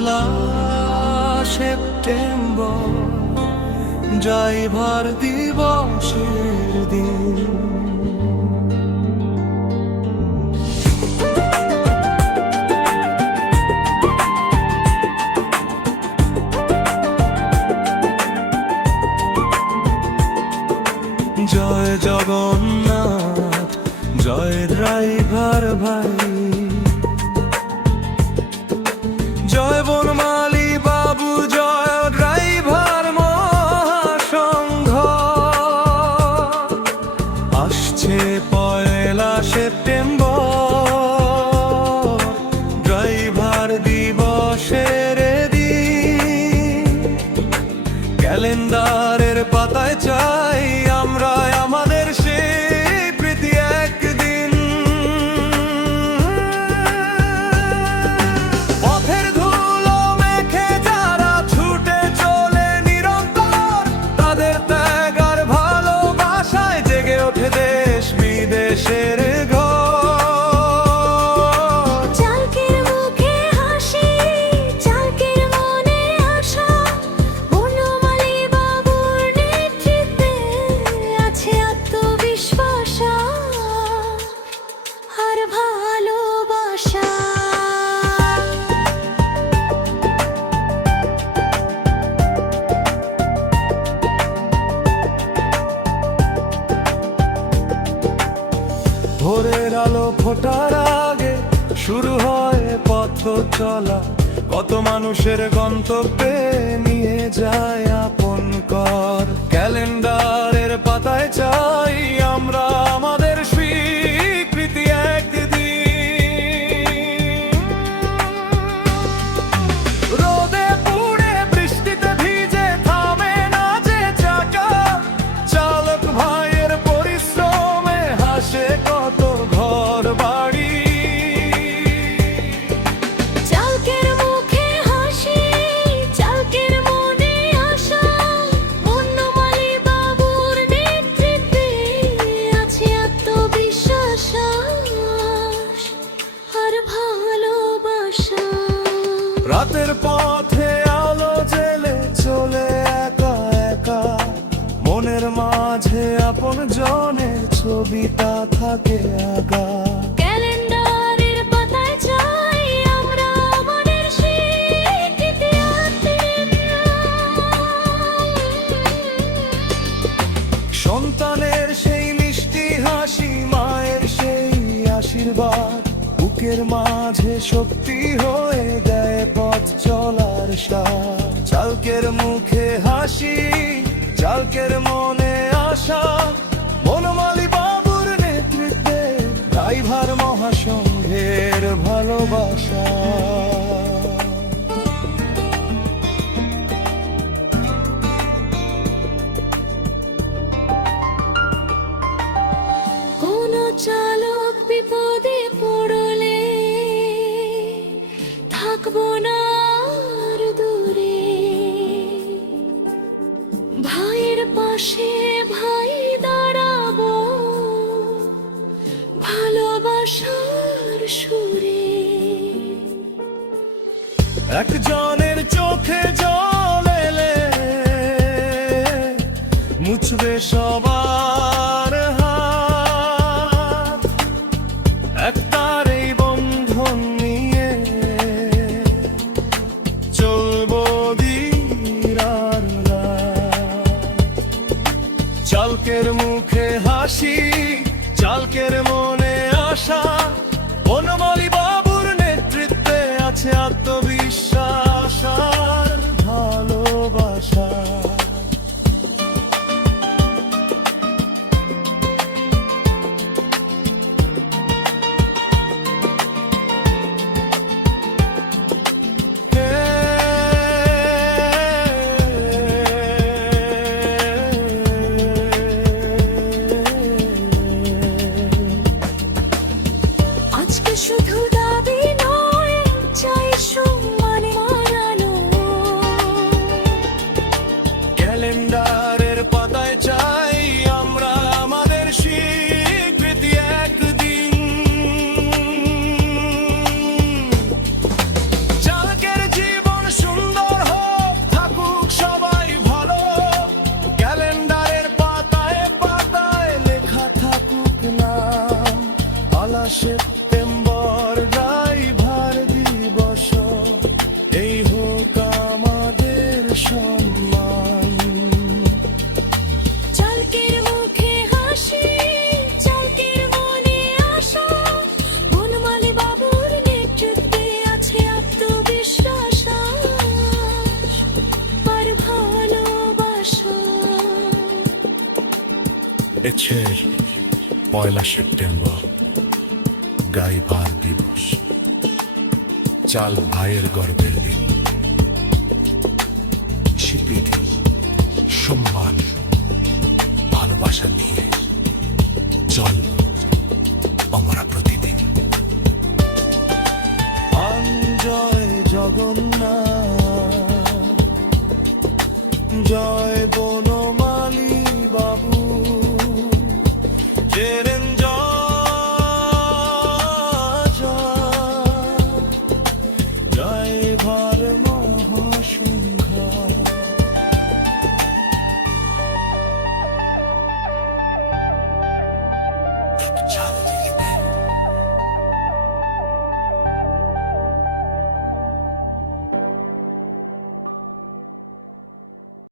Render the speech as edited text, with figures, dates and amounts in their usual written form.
পয়লা September driver দিবসের দিন। জয় জগন্নাথ, জয় driver ভাই, জয় বনমালী বাবু, জয় ড্রাইভার মহাসংঘ। আসছে পয়লা সেপ্টেম্বর ড্রাইভার দিবসের দিন। ক্যালেন্ডারের পাতায় চাই আমরা আমাদের সেই প্রীতি একদিন। পথের ধুলো মেখে যারা ছুটে চলে নিরন্তর, তাদের ত্যাগ আর ভালোবাসায় জেগে ওঠে দেশ বিদেশের ঘর। চালকের মুখে হাসি, চালকের মনে আশা, বনমালী বাবুর নেতৃত্বে আছে আত্মবিশ্বাস আর ভালোবাসা। ভোরের আলো ফোটার আগে শুরু হয় পথ চলা, কত মানুষের গন্তব্যে নিয়ে যায় আপন কর। ক্যালেন্ডারের পাতায় চাই আমরা আমাদের স্বীকৃতি একদিন। রোদে পুড়ে বৃষ্টিতে ভিজে থামে না যে চাকা, চালক ভাইয়ের পরিশ্রমে হাসে কত ঘর বাড়ি। চালকের মুখে হাসি, চালকের মনে আশা, বনমালী বাবুর নেতৃত্বে আছে আত্মবিশ্বাস আর ভালোবাসা। রাতের পথে আলো জেলে চলে একা একা, মনের মাঝে আপন জনের ছবিটা থাকে আঁকা। ক্যালেন্ডারের পাতায় চাই আমরা আমাদের স্বীকৃতি একদিন। সন্তানের সেই মিষ্টি হাসি, মায়ের সেই আশীর্বাদ, বুকের মাঝে শক্তি হয়ে দেয় পথ চলার সাথ। চালকের মুখে হাসি, চালকের মনে আশা, বনমালী বাবুর নেতৃত্বে ড্রাইভার মহাসংঘের ভালোবাসা। কোন চালক বিপদে পড়লে থাকবো না আর দূরে, ভাইয়ের পাশে ভাই দাঁড়াবো ভালোবাসার সুরে। একজনের চোখে জল এলে মুছবে সবার হাত। একতার এই বন্ধন নিয়ে চলবো দিন আর রাত। চালকের মুখে হাসি, চালকের মনে আশা, বনমালী বাবুর নেতৃত্বে আছে আত্মবিশ্বাস আর ভালোবাসা। আজকে শুধু দাবি নয়, চাই সম্মানে মানানো। ক্যালেন্ডারের পাতায় চাই আমরা আমাদের স্বীকৃতি একদিন। চালকের জীবন এছে 1 সেপ্টেম্বর গাই ভার দিবস চাল ভাইয়ের গর্বের দিন স্বীকৃতি সম্মান ভালোবাসা নিয়ে চল আমরা প্রতিদিন জয় জগন্নাথ জয় বন